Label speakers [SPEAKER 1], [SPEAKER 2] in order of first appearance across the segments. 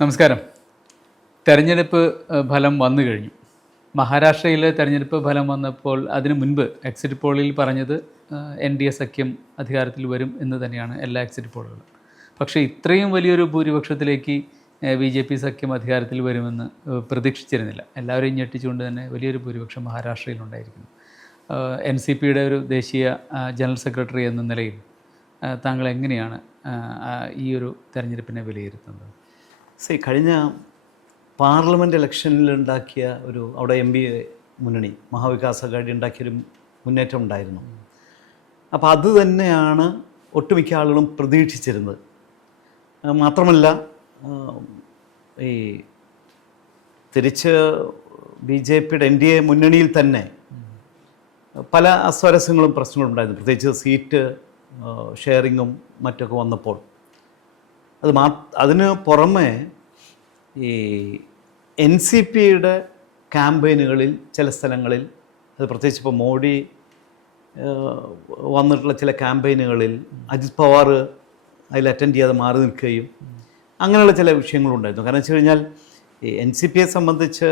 [SPEAKER 1] നമസ്കാരം. തെരഞ്ഞെടുപ്പ് ഫലം വന്നു കഴിഞ്ഞു. മഹാരാഷ്ട്രയിലെ തെരഞ്ഞെടുപ്പ് ഫലം വന്നപ്പോൾ അതിനു മുൻപ് എക്സിറ്റ് പോളിൽ പറഞ്ഞത് എൻ ഡി എ സഖ്യം അധികാരത്തിൽ വരും എന്ന് തന്നെയാണ് എല്ലാ എക്സിറ്റ് പോളുകളും പക്ഷേ ഇത്രയും വലിയൊരു ഭൂരിപക്ഷത്തിലേക്ക് ബി ജെ പി സഖ്യം അധികാരത്തിൽ വരുമെന്ന് പ്രതീക്ഷിച്ചിരുന്നില്ല. എല്ലാവരെയും ഞെട്ടിച്ചുകൊണ്ട് തന്നെ വലിയൊരു ഭൂരിപക്ഷം മഹാരാഷ്ട്രയിലുണ്ടായിരിക്കുന്നു എൻ സി പിയുടെ ഒരു ദേശീയ ജനറൽ സെക്രട്ടറി എന്ന നിലയിൽ താങ്കൾ എങ്ങനെയാണ് ഈ ഒരു തെരഞ്ഞെടുപ്പിനെ വിലയിരുത്തുന്നത്?
[SPEAKER 2] സി കഴിഞ്ഞ പാർലമെന്റ് ഇലക്ഷനിൽ ഉണ്ടാക്കിയ ഒരു അവിടെ എം പി മുന്നണി മഹാവികാസ് അഘാടി ഉണ്ടാക്കിയൊരു മുന്നേറ്റം ഉണ്ടായിരുന്നു. അപ്പോൾ അത് തന്നെയാണ് ഒട്ടുമിക്ക ആളുകളും പ്രതീക്ഷിച്ചിരുന്നത്. മാത്രമല്ല ഈ തിരിച്ച് ബി ജെ പിയുടെ എൻ ഡി എ മുന്നണിയിൽ തന്നെ പല അസ്വരസ്യങ്ങളും പ്രശ്നങ്ങളും ഉണ്ടായിരുന്നു. പ്രത്യേകിച്ച് സീറ്റ് ഷെയറിങ്ങും മറ്റൊക്കെ വന്നപ്പോൾ. അത് മാ അതിന് പുറമെ ഈ എൻ സി പിയുടെ ക്യാമ്പയിനുകളിൽ ചില സ്ഥലങ്ങളിൽ അത് പ്രത്യേകിച്ച് ഇപ്പോൾ മോഡി വന്നിട്ടുള്ള ചില ക്യാമ്പയിനുകളിൽ അജിത് പവാർ അതിൽ അറ്റൻഡ് ചെയ്യാതെ മാറി നിൽക്കുകയും അങ്ങനെയുള്ള ചില വിഷയങ്ങളുണ്ടായിരുന്നു. കാരണം വെച്ച് കഴിഞ്ഞാൽ ഈ എൻ സി പിയെ സംബന്ധിച്ച്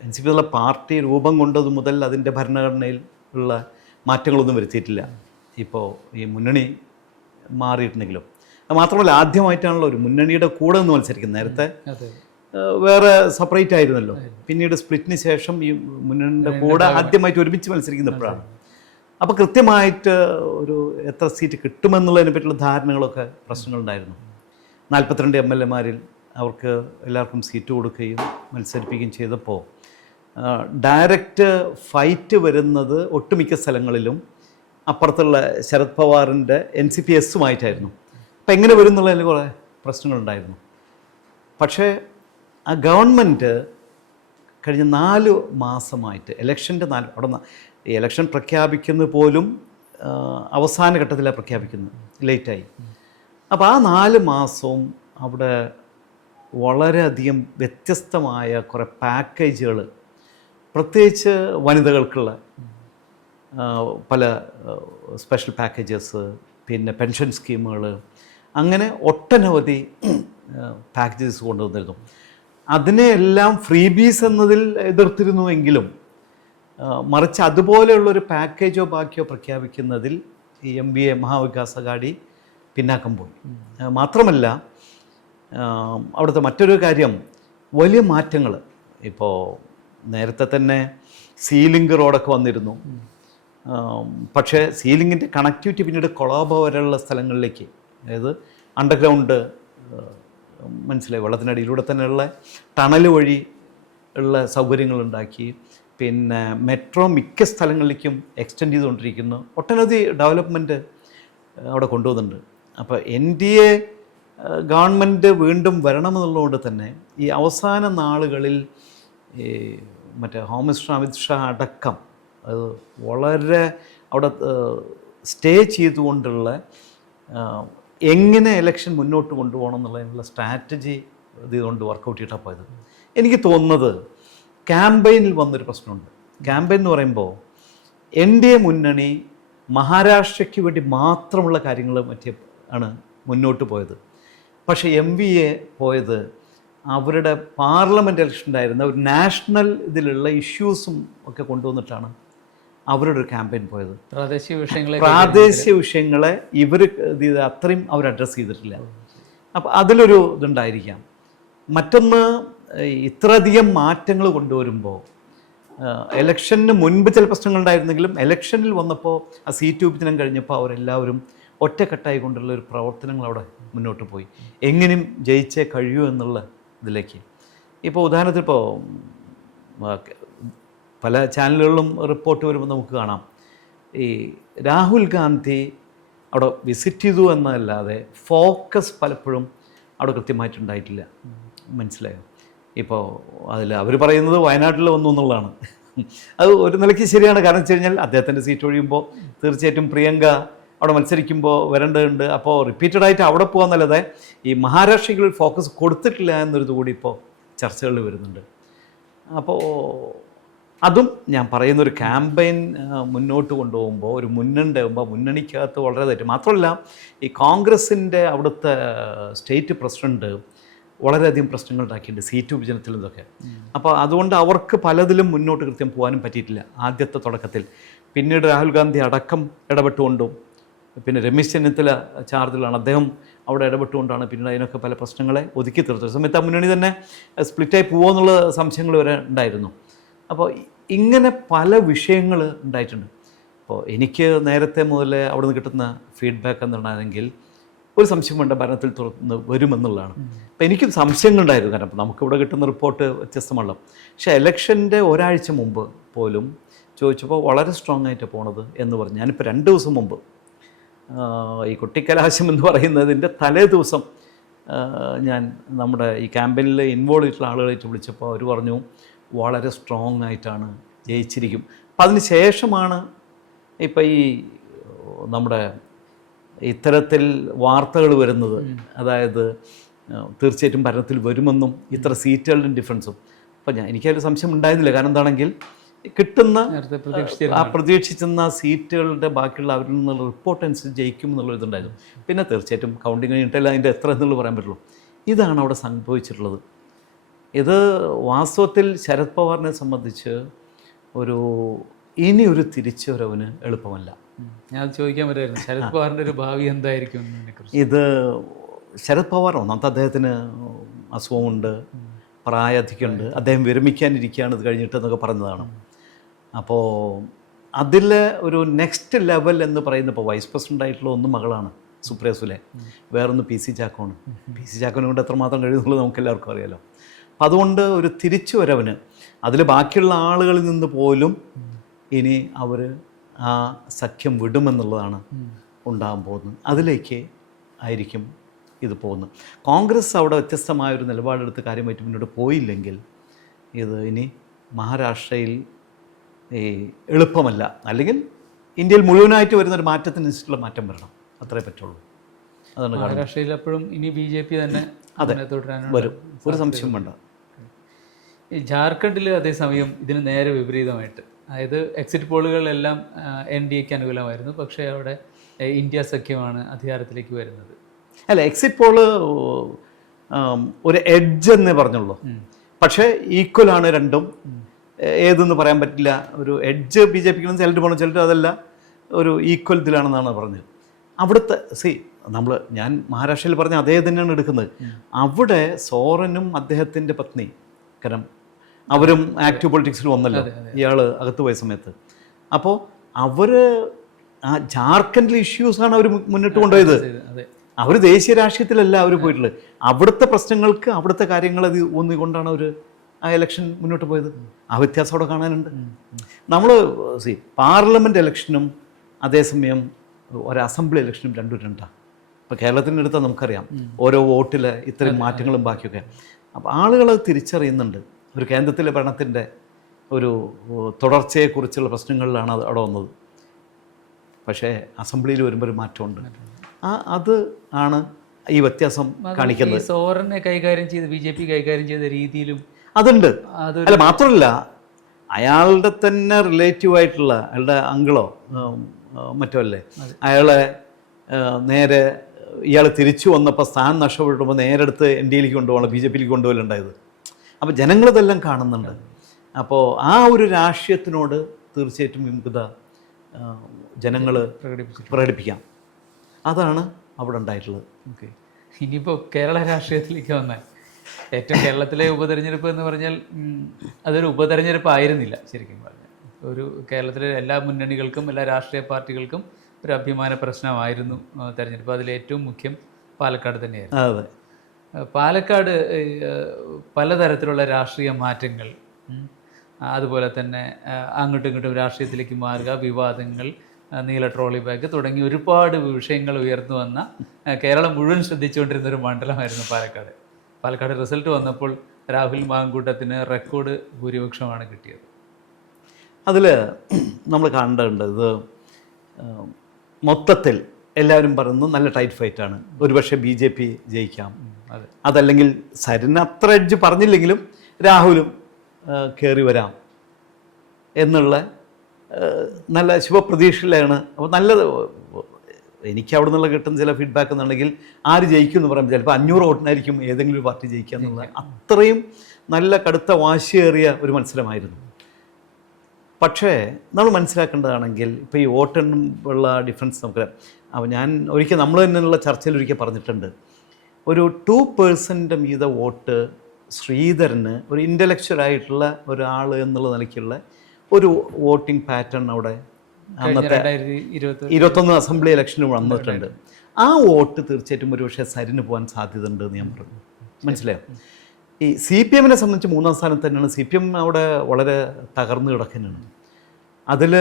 [SPEAKER 2] എൻ സി പി എന്നുള്ള പാർട്ടി രൂപം കൊണ്ടത് മുതൽ അതിന്റെ ഭരണഘടനയിൽ ഉള്ള മാറ്റങ്ങളൊന്നും വരുത്തിയിട്ടില്ല. ഇപ്പോൾ ഈ മുന്നണി മാറിയിട്ടുണ്ടെങ്കിലും. മാത്രമല്ല ആദ്യമായിട്ടാണല്ലോ ഒരു മുന്നണിയുടെ കൂടെ നിന്ന് മത്സരിക്കുന്നത്. നേരത്തെ വേറെ സെപ്പറേറ്റ് ആയിരുന്നല്ലോ. പിന്നീട് സ്പ്ലിറ്റിന് ശേഷം ഈ മുന്നണിയുടെ കൂടെ ആദ്യമായിട്ട് ഒരുമിച്ച് മത്സരിക്കുന്നപ്പോഴാണ്. അപ്പോൾ കൃത്യമായിട്ട് ഒരു എത്ര സീറ്റ് കിട്ടുമെന്നുള്ളതിനെ പറ്റിയുള്ള ധാരണകളൊക്കെ പ്രശ്നങ്ങളുണ്ടായിരുന്നു. നാൽപ്പത്തിരണ്ട് എം എൽ എമാരിൽ അവർക്ക് എല്ലാവർക്കും സീറ്റ് കൊടുക്കുകയും മത്സരിപ്പിക്കുകയും ചെയ്തപ്പോൾ ഡയറക്റ്റ് ഫൈറ്റ് വരുന്നത് ഒട്ടുമിക്ക സ്ഥലങ്ങളിലും അപ്പുറത്തുള്ള ശരത് പവാറിന്റെ എൻ സി പി എസുമായിട്ടായിരുന്നു അപ്പം എങ്ങനെ വരും എന്നുള്ളതിൽ കുറേ പ്രശ്നങ്ങളുണ്ടായിരുന്നു. പക്ഷേ ആ ഗവൺമെന്റ് കഴിഞ്ഞ നാല് മാസമായിട്ട് ഇലക്ഷന്റെ നാല് അവിടെ ഈ ഇലക്ഷൻ പ്രഖ്യാപിക്കുന്നത് പോലും അവസാന ഘട്ടത്തിലാണ് പ്രഖ്യാപിക്കുന്നത് ലേറ്റായി. അപ്പോൾ ആ നാല് മാസവും അവിടെ വളരെയധികം വ്യത്യസ്തമായ കുറേ പാക്കേജുകൾ പ്രത്യേകിച്ച് വനിതകൾക്കുള്ള പല സ്പെഷ്യൽ പാക്കേജസ് പിന്നെ പെൻഷൻ സ്കീമുകൾ അങ്ങനെ ഒട്ടനവധി പാക്കേജസ് കൊണ്ടുവന്നിരുന്നു. അതിനെയെല്ലാം ഫ്രീബീസ് എന്നതിൽ എതിർത്തിരുന്നുവെങ്കിലും മറിച്ച് അതുപോലെയുള്ളൊരു പാക്കേജോ ബാക്കിയോ പ്രഖ്യാപിക്കുന്നതിൽ ഈ M B A Mahavikas Aghadi പിന്നാക്കം പോയി. മാത്രമല്ല അവിടുത്തെ മറ്റൊരു കാര്യം വലിയ മാറ്റങ്ങൾ ഇപ്പോൾ നേരത്തെ തന്നെ സീലിംഗ് റോഡൊക്കെ വന്നിരുന്നു. പക്ഷേ സീലിങ്ങിന്റെ കണക്ടിവിറ്റി പിന്നീട് കൊളാബ വരെയുള്ള സ്ഥലങ്ങളിലേക്ക് അതായത് അണ്ടർഗ്രൗണ്ട് മനസ്സിലായി? വെള്ളത്തിനടിയിലൂടെ തന്നെയുള്ള ടണൽ വഴി ഉള്ള സൗകര്യങ്ങൾ ഉണ്ടാക്കി പിന്നെ മെട്രോ മിക്ക സ്ഥലങ്ങളിലേക്കും എക്സ്റ്റെൻഡ് ചെയ്തുകൊണ്ടിരിക്കുന്നു. ഒട്ടനവധി ഡെവലപ്മെന്റ് അവിടെ കൊണ്ടുവന്നിട്ടുണ്ട്. അപ്പോൾ എൻ ഡി എ ഗവൺമെന്റ് വീണ്ടും വരണമെന്നുള്ളതുകൊണ്ട് തന്നെ ഈ അവസാന നാളുകളിൽ മറ്റേ ഹോം മിനിസ്റ്റർ അമിത് ഷാ അടക്കം അത് വളരെ അവിടെ സ്റ്റേ ചെയ്തുകൊണ്ടുള്ള എങ്ങനെ ഇലക്ഷൻ മുന്നോട്ട് കൊണ്ടുപോകണം എന്നുള്ളതിനുള്ള സ്ട്രാറ്റജി ഇതുകൊണ്ട് വർക്കൗട്ട് ചെയ്തിട്ടാണ് പോയത്. എനിക്ക് തോന്നുന്നത് ക്യാമ്പയിനിൽ വന്നൊരു പ്രശ്നമുണ്ട്. ക്യാമ്പയിൻ എന്ന് പറയുമ്പോൾ എൻ ഡി എ മുന്നണി മഹാരാഷ്ട്രയ്ക്ക് വേണ്ടി മാത്രമുള്ള കാര്യങ്ങൾ മറ്റേ ആണ് മുന്നോട്ട് പോയത്. പക്ഷേ എം വി എ പോയത് അവരുടെ പാർലമെന്റ് ഇലക്ഷൻ ഉണ്ടായിരുന്ന ഒരു നാഷണൽ ഇതിലുള്ള ഇഷ്യൂസും ഒക്കെ കൊണ്ടുവന്നിട്ടാണ് അവരുടെ ഒരു ക്യാമ്പയിൻ പോയത്.
[SPEAKER 1] പ്രാദേശിക വിഷയങ്ങളെ
[SPEAKER 2] പ്രാദേശിക വിഷയങ്ങളെ ഇവർ അത്രയും അവർ അഡ്രസ്സ് ചെയ്തിട്ടില്ല. അപ്പോൾ അതിലൊരു ഇതുണ്ടായിരിക്കാം. മറ്റൊന്ന് ഇത്രയധികം മാറ്റങ്ങൾ കൊണ്ടുവരുമ്പോൾ ഇലക്ഷന് മുൻപ് ചില പ്രശ്നങ്ങൾ ഉണ്ടായിരുന്നെങ്കിലും ഇലക്ഷനിൽ വന്നപ്പോൾ ആ സീറ്റ് വിഭജനം കഴിഞ്ഞപ്പോൾ അവരെല്ലാവരും ഒറ്റക്കെട്ടായി കൊണ്ടുള്ള ഒരു പ്രവർത്തനങ്ങൾ അവിടെ മുന്നോട്ട് പോയി. എങ്ങനെയും ജയിച്ചേ കഴിയൂ എന്നുള്ള ഇതിലേക്ക്. ഇപ്പോൾ ഉദാഹരണത്തിന് ഇപ്പോൾ പല ചാനലുകളിലും റിപ്പോർട്ട് വരുമ്പോൾ നമുക്ക് കാണാം. ഈ രാഹുൽ ഗാന്ധി അവിടെ വിസിറ്റ് ചെയ്തു എന്നല്ലാതെ ഫോക്കസ് പലപ്പോഴും അവിടെ കൃത്യമായിട്ടുണ്ടായിട്ടില്ല. മനസ്സിലായോ? ഇപ്പോൾ അതിൽ അവർ പറയുന്നത് വയനാട്ടിൽ വന്നു എന്നുള്ളതാണ്. അത് ഒരു നിലയ്ക്ക് ശരിയാണ്. കാരണം വെച്ച് കഴിഞ്ഞാൽ അദ്ദേഹത്തിന്റെ സീറ്റ് ഒഴിയുമ്പോൾ തീർച്ചയായിട്ടും പ്രിയങ്ക അവിടെ മത്സരിക്കുമ്പോൾ വരേണ്ടതുണ്ട്. അപ്പോൾ റിപ്പീറ്റഡ് ആയിട്ട് അവിടെ പോകാമെന്നല്ലാതെ ഈ മഹാരാഷ്ട്രയ്ക്ക് ഒരു ഫോക്കസ് കൊടുത്തിട്ടില്ല എന്നൊരിത് കൂടി ഇപ്പോൾ ചർച്ചകളിൽ വരുന്നുണ്ട്. അപ്പോൾ അതും ഞാൻ പറയുന്ന ഒരു ക്യാമ്പയിൻ മുന്നോട്ട് കൊണ്ടുപോകുമ്പോൾ ഒരു മുന്നുണ്ടാകുമ്പോൾ മുന്നണിക്കകത്ത് വളരെ തെറ്റ്. മാത്രമല്ല ഈ കോൺഗ്രസിന്റെ അവിടുത്തെ സ്റ്റേറ്റ് പ്രസിഡന്റ് വളരെയധികം പ്രശ്നങ്ങൾ ഉണ്ടാക്കിയിട്ടുണ്ട് സീറ്റ് വിഭജനത്തിൽ ഇതൊക്കെ അപ്പോൾ അതുകൊണ്ട് അവർക്ക് പലതിലും മുന്നോട്ട് കൃത്യം പോകാനും പറ്റിയിട്ടില്ല ആദ്യത്തെ തുടക്കത്തിൽ. പിന്നീട് രാഹുൽ ഗാന്ധി അടക്കം ഇടപെട്ടുകൊണ്ടും പിന്നെ രമേശ് ചെന്നിത്തല ചാർജിലാണ്. അദ്ദേഹം അവിടെ ഇടപെട്ടുകൊണ്ടാണ് പിന്നീട് അതിനൊക്കെ പല പ്രശ്നങ്ങളെ ഒതുക്കി തീർത്തത്. സമയത്ത് ആ മുന്നണി തന്നെ സ്പ്ലിറ്റായി പോകുമെന്നുള്ള സംശയങ്ങൾ വരെ ഉണ്ടായിരുന്നു. അപ്പോൾ ഇങ്ങനെ പല വിഷയങ്ങൾ ഉണ്ടായിട്ടുണ്ട്. അപ്പോൾ എനിക്ക് നേരത്തെ മുതൽ അവിടെ നിന്ന് കിട്ടുന്ന ഫീഡ്ബാക്ക് എന്നുണ്ടായിരുന്നെങ്കിൽ ഒരു സംശയം വേണ്ട ഭരണത്തിൽ തുറന്ന് വരുമെന്നുള്ളതാണ്. അപ്പോൾ എനിക്കും സംശയങ്ങളുണ്ടായിരുന്നു കാരണം നമുക്കിവിടെ കിട്ടുന്ന റിപ്പോർട്ട് വ്യത്യസ്തമല്ല പക്ഷേ ഇലക്ഷന്റെ ഒരാഴ്ച മുമ്പ് പോലും ചോദിച്ചപ്പോൾ വളരെ സ്ട്രോങ് ആയിട്ട് പോണത് എന്ന് പറഞ്ഞു. ഞാനിപ്പോൾ രണ്ട് ദിവസം മുമ്പ് ഈ കുട്ടിക്കലാശം എന്ന് പറയുന്നതിന്റെ തലേ ദിവസം ഞാൻ നമ്മുടെ ഈ ക്യാമ്പയിനിൽ ഇൻവോൾവ് ചെയ്തിട്ടുള്ള ആളുകളായിട്ട് വിളിച്ചപ്പോൾ അവർ പറഞ്ഞു വളരെ സ്ട്രോങ് ആയിട്ടാണ് ജയിച്ചിരിക്കും. അപ്പം അതിന് ശേഷമാണ് ഇപ്പം ഈ നമ്മുടെ ഇത്തരത്തിൽ വാർത്തകൾ വരുന്നത്. അതായത് തീർച്ചയായിട്ടും ഭരണത്തിൽ വരുമെന്നും ഇത്ര സീറ്റുകളുടെ ഡിഫറൻസും അപ്പം ഞാൻ എനിക്കൊരു സംശയം ഉണ്ടായിരുന്നില്ല. കാരണം എന്താണെങ്കിൽ കിട്ടുന്ന ആ പ്രതീക്ഷിച്ചിരുന്ന സീറ്റുകളുടെ ബാക്കിയുള്ള അവരിൽ നിന്നുള്ള റിപ്പോർട്ട് അനുസരിച്ച് ജയിക്കും എന്നുള്ള ഇതുണ്ടായിരുന്നു. പിന്നെ തീർച്ചയായിട്ടും കൗണ്ടിങ് കഴിഞ്ഞിട്ടല്ല അതിന്റെ എത്ര എന്നുള്ളത് പറയാൻ പറ്റുള്ളൂ. ഇതാണ് അവിടെ സംഭവിച്ചിട്ടുള്ളത്. ഇത് വാസ്തവത്തിൽ ശരത് പവാറിനെ സംബന്ധിച്ച് ഒരു ഇനി ഒരു തിരിച്ചുവരവിന് എളുപ്പമല്ല.
[SPEAKER 1] ഞാൻ ചോദിക്കാൻ പറ്റുമായിരുന്നു ശരത് പവാറിന്റെ ഒരു ഭാവി എന്തായിരിക്കും
[SPEAKER 2] ഇത് ശരത് പവാർ ഒന്നാമത്തെ അദ്ദേഹത്തിന് അസുഖമുണ്ട് പ്രായാധിക്യമുണ്ട് അദ്ദേഹം വിരമിക്കാനിരിക്കുകയാണ് ഇത് കഴിഞ്ഞിട്ടെന്നൊക്കെ പറഞ്ഞതാണ്. അപ്പോൾ അതിൽ ഒരു നെക്സ്റ്റ് ലെവൽ എന്ന് പറയുന്ന ഇപ്പോൾ വൈസ് പ്രസിഡന്റ് ആയിട്ടുള്ള ഒന്ന് മകളാണ് സുപ്രിയ സുലെ. വേറൊന്ന് പി സി ചാക്കോണ്. പി സി ചാക്കോനെ കൊണ്ട് എത്രമാത്രം കഴിയുന്നുള്ളത് നമുക്ക് എല്ലാവർക്കും അറിയാലോ. അപ്പം അതുകൊണ്ട് ഒരു തിരിച്ചു വരവിന് അതിൽ ബാക്കിയുള്ള ആളുകളിൽ നിന്ന് പോലും ഇനി അവർ ആ സഖ്യം വിടുമെന്നുള്ളതാണ് ഉണ്ടാകാൻ പോകുന്നത്. അതിലേക്ക് ആയിരിക്കും ഇത് പോകുന്നത്. കോൺഗ്രസ് അവിടെ വ്യത്യസ്തമായ ഒരു നിലപാടെടുത്ത് കാര്യമായിട്ട് മുന്നോട്ട് പോയില്ലെങ്കിൽ ഇത് ഇനി മഹാരാഷ്ട്രയിൽ ഈ എളുപ്പമല്ല. അല്ലെങ്കിൽ ഇന്ത്യയിൽ മുഴുവനായിട്ട് വരുന്ന ഒരു മാറ്റത്തിനനുസരിച്ചുള്ള മാറ്റം വരണം. അത്രേ പറ്റുള്ളൂ. അതാണ്.
[SPEAKER 1] മഹാരാഷ്ട്രയിൽ എപ്പോഴും ഇനി ബി ജെ പി തന്നെ അതെ. തുടരാൻ
[SPEAKER 2] വരും. ഒരു സംശയം വേണ്ട.
[SPEAKER 1] ഈ ജാർഖണ്ഡിൽ അതേസമയം ഇതിന് നേരെ വിപരീതമായിട്ട്. അതായത് എക്സിറ്റ് പോളുകളെല്ലാം എൻ ഡി എക്ക് അനുകൂലമായിരുന്നു. പക്ഷേ അവിടെ ഇന്ത്യ സഖ്യമാണ് അധികാരത്തിലേക്ക് വരുന്നത്.
[SPEAKER 2] അല്ല എക്സിറ്റ് പോൾ ഒരു എഡ്ജ് എന്ന് പറഞ്ഞുള്ളൂ. പക്ഷേ ഈക്വൽ ആണ് രണ്ടും. ഏതെന്ന് പറയാൻ പറ്റില്ല. ഒരു എഡ്ജ് ബി ജെ പിക്ക് ചിലർ പോകണം ചിലർ അതല്ല. ഒരു ഈക്വൽ ഇതിലാണെന്നാണ് പറഞ്ഞത്. അവിടുത്തെ സി നമ്മൾ ഞാൻ മഹാരാഷ്ട്രയിൽ പറഞ്ഞ അതേ തന്നെയാണ് എടുക്കുന്നത്. അവിടെ സോറനും അദ്ദേഹത്തിന്റെ പത്നി കാരണം അവരും ആക്റ്റീവ് പൊളിറ്റിക്സിൽ വന്നല്ലോ. ഇയാൾ അകത്ത് പോയ സമയത്ത്. അപ്പോൾ അവർ ആ ജാർഖണ്ഡിലെ ഇഷ്യൂസാണ് അവർ മുന്നിട്ട് കൊണ്ടുപോയത്. അവർ ദേശീയ രാഷ്ട്രീയത്തിലല്ല അവർ പോയിട്ടുള്ളത്. അവിടുത്തെ പ്രശ്നങ്ങൾക്ക് അവിടുത്തെ കാര്യങ്ങൾ അത് ഊന്നിക്കൊണ്ടാണ് അവർ ആ ഇലക്ഷൻ മുന്നോട്ട് പോയത്. ആ വ്യത്യാസം അവിടെ കാണാനുണ്ട്. നമ്മൾ സി പാർലമെന്റ് ഇലക്ഷനും അതേസമയം ഒരു അസംബ്ലി ഇലക്ഷനും രണ്ടും രണ്ടാണ് ഇപ്പോൾ കേരളത്തിന്റെ അടുത്ത് നമുക്കറിയാം. ഓരോ വോട്ടിൽ ഇത്രയും മാറ്റങ്ങളും ബാക്കിയൊക്കെ. അപ്പോൾ ആളുകൾ അത് തിരിച്ചറിയുന്നുണ്ട്. ഒരു കേന്ദ്രത്തിലെ ഭരണത്തിന്റെ ഒരു തുടർച്ചയെക്കുറിച്ചുള്ള പ്രശ്നങ്ങളിലാണ് അത് അവിടെ വന്നത്. പക്ഷേ അസംബ്ലിയിൽ വരുമ്പോൾ ഒരു മാറ്റമുണ്ട്. ആ അത് ആണ് ഈ വ്യത്യാസം കാണിക്കുന്നത്.
[SPEAKER 1] സോറിനെ കൈകാര്യം ചെയ്ത് ബി ജെ പി കൈകാര്യം ചെയ്ത രീതിയിലും
[SPEAKER 2] അതുണ്ട്. അല്ല മാത്രമല്ല അയാളുടെ തന്നെ റിലേറ്റീവ് ആയിട്ടുള്ള അയാളുടെ അങ്കിളോ മറ്റോ അല്ലേ? അയാളെ നേരെ ഇയാൾ തിരിച്ചു വന്നപ്പോൾ സ്ഥാനം നഷ്ടപ്പെട്ടുമ്പോൾ നേരെടുത്ത് എൻ ഡി എയിലേക്ക് കൊണ്ടുപോകണം ബി ജെ പിയിലേക്ക് കൊണ്ടുപോകലുണ്ടായത്. അപ്പോൾ ജനങ്ങളിതെല്ലാം കാണുന്നുണ്ട്. അപ്പോൾ ആ ഒരു രാഷ്ട്രീയത്തിനോട് തീർച്ചയായിട്ടും വിമുഖത ജനങ്ങൾ
[SPEAKER 1] പ്രകടിപ്പിച്ചു
[SPEAKER 2] പ്രകടിപ്പിക്കാം. അതാണ് അവിടെ ഉണ്ടായിട്ടുള്ളത്.
[SPEAKER 1] ഓക്കെ. ഇനിയിപ്പോൾ കേരള രാഷ്ട്രീയത്തിലേക്ക് വന്നാൽ ഏറ്റവും കേരളത്തിലെ ഉപതെരഞ്ഞെടുപ്പ് എന്ന് പറഞ്ഞാൽ അതൊരു ഉപതെരഞ്ഞെടുപ്പ് ആയിരുന്നില്ല ശരിക്കും പറഞ്ഞാൽ. ഒരു കേരളത്തിലെ എല്ലാ മുന്നണികൾക്കും എല്ലാ രാഷ്ട്രീയ പാർട്ടികൾക്കും ഒരു അഭിമാന പ്രശ്നമായിരുന്നു തെരഞ്ഞെടുപ്പ്. അതിലേറ്റവും മുഖ്യം പാലക്കാട് തന്നെയായിരുന്നു.
[SPEAKER 2] അതെ.
[SPEAKER 1] പാലക്കാട് പലതരത്തിലുള്ള രാഷ്ട്രീയ മാറ്റങ്ങൾ അതുപോലെ തന്നെ അങ്ങോട്ടും ഇങ്ങോട്ടും രാഷ്ട്രീയത്തിലേക്ക് മാറുക വിവാദങ്ങൾ നീല ട്രോളി ബാഗ് തുടങ്ങി ഒരുപാട് വിഷയങ്ങൾ ഉയർന്നു വന്ന കേരളം മുഴുവൻ ശ്രദ്ധിച്ചുകൊണ്ടിരുന്ന ഒരു മണ്ഡലമായിരുന്നു പാലക്കാട്. പാലക്കാട് റിസൾട്ട് വന്നപ്പോൾ രാഹുൽ മാങ്കൂട്ടത്തിന് റെക്കോർഡ് ഭൂരിപക്ഷമാണ് കിട്ടിയത്.
[SPEAKER 2] അതിൽ നമ്മൾ കണ്ടിട്ടുണ്ട് ഇത് മൊത്തത്തിൽ എല്ലാവരും പറയുന്നത് നല്ല ടൈറ്റ് ഫൈറ്റാണ്. ഒരുപക്ഷെ ബി ജെ പി ജയിക്കാം. അതല്ലെങ്കിൽ സരിൻ അത്ര എഡ്ജ് പറഞ്ഞില്ലെങ്കിലും രാഹുലും കയറി വരാം എന്നുള്ള നല്ല ശുഭപ്രതീക്ഷയിലാണ്. അപ്പോൾ നല്ല എനിക്ക് അവിടെ നിന്നുള്ള കിട്ടുന്ന ചില ഫീഡ്ബാക്ക് എന്നുണ്ടെങ്കിൽ ആര് ജയിക്കും എന്ന് പറയുമ്പോൾ ചിലപ്പോൾ അഞ്ഞൂറ് വോട്ടിനായിരിക്കും ഏതെങ്കിലും ഒരു പാർട്ടി ജയിക്കുക എന്നുള്ള അത്രയും നല്ല കടുത്ത വാശിയേറിയ ഒരു മത്സരമായിരുന്നു. പക്ഷേ നമ്മൾ മനസ്സിലാക്കേണ്ടതാണെങ്കിൽ ഇപ്പോൾ ഈ വോട്ടെണ്ണുള്ള ഡിഫറൻസ് നമുക്ക് അപ്പോൾ ഞാൻ ഒരിക്കൽ നമ്മൾ തന്നെയുള്ള ചർച്ചയിൽ ഒരിക്കൽ പറഞ്ഞിട്ടുണ്ട്. ഒരു ടു പേഴ്സന്റെ മീത വോട്ട് ശ്രീധരന് ഒരു ഇന്റലക്ച്വൽ ആയിട്ടുള്ള ഒരാൾ എന്നുള്ള നിലയ്ക്കുള്ള ഒരു വോട്ടിംഗ് പാറ്റേൺ അവിടെ അന്നത്തെ ഇരുപത്തൊന്ന് അസംബ്ലി ഇലക്ഷന് വന്നിട്ടുണ്ട്. ആ വോട്ട് തീർച്ചയായിട്ടും ഒരുപക്ഷെ സരിന് പോകാൻ സാധ്യതയുണ്ട് എന്ന് ഞാൻ പറഞ്ഞു. മനസ്സിലായോ? ഈ സി പി എമ്മിനെ സംബന്ധിച്ച് മൂന്നാം സ്ഥാനത്ത് തന്നെയാണ്. സി പി എം അവിടെ വളരെ തകർന്നു കിടക്കുന്നതാണ് അതിൽ